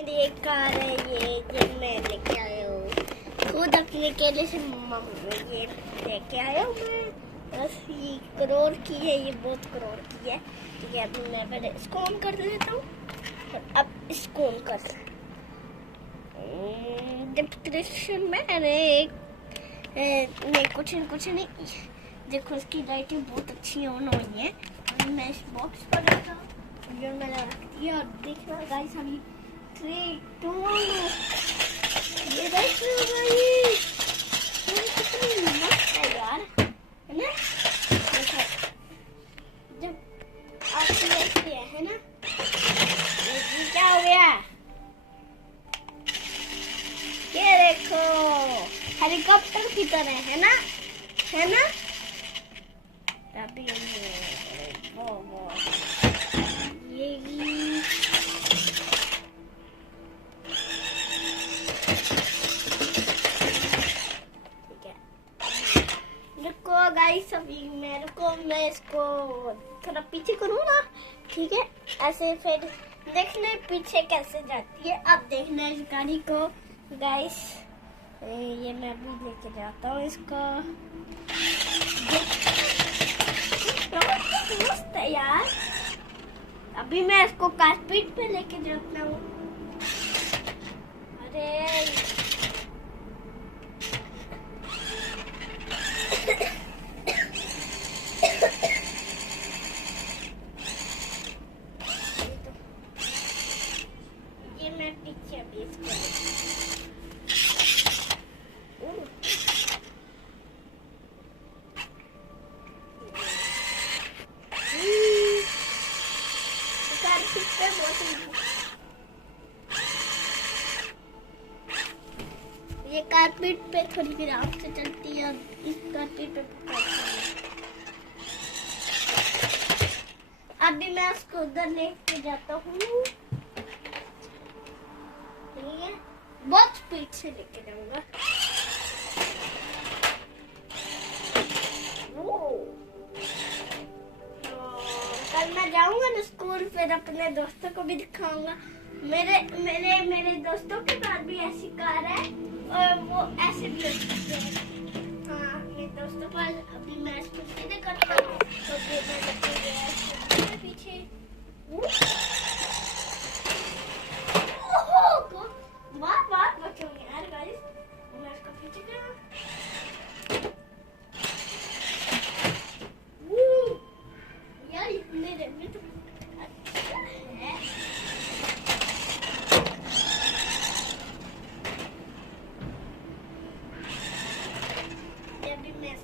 मेरी एक कार है ये मैं लेके आया हूँ खुद अपने केले से। ये लेके आया हूँ मैं, 80 करोड़ की है, ये बहुत करोड़ की है। ठीक है, अभी मैं पहले इसको ऑन कर देता हूँ और अब इसको ऑन कर डिस्क्रिप्शन में मैंने कुछ नहीं, देखो इसकी लाइटें बहुत अच्छी ऑन हुई है। अभी मैं इस बॉक्स पर रखा जो मैंने रख दिया और देखना गाइस अभी 3 2 ये देखो भाई कितनी मस्त है यार, है ना? देखो जब आप देखते हैं ना ये क्या हो गया, ये देखो हेलीकॉप्टर की तरह, है ना? है ना? अभी वो ये रुको गाइस, अभी मैं इसको थोड़ा पीछे करूँ ना, ठीक है? ऐसे फिर देखने पीछे कैसे जाती है। अब देखना इस गाड़ी को गाइस, ये मैं अभी लेके जाता हूँ इसको। मस्त है यार, अभी मैं इसको कारपेट पे लेके जाता हूँ। अरे ये मैं पीछे अभी इसको ये कारपेट पे थोड़ी देर आराम से चलती है, इस कारपेट पे अभी मैं उसको उधर लेके जाता हूँ, ठीक है? बहुत स्पीड से लेके जाऊंगा। कल मैं जाऊंगा ना स्कूल, फिर अपने दोस्तों को भी दिखाऊंगा। मेरे दोस्तों के पास भी ऐसी कार है और वो ऐसे भी करते हैं। हाँ, मेरे दोस्तों के पास अभी मैं इसको सीधे करता हूँ तो फिर मैं लगती पीछे बार बचूंगी यार गाइस। मैं इसको पीछे करूँ यार, मेरे में तो अच्छा है। अभी मैं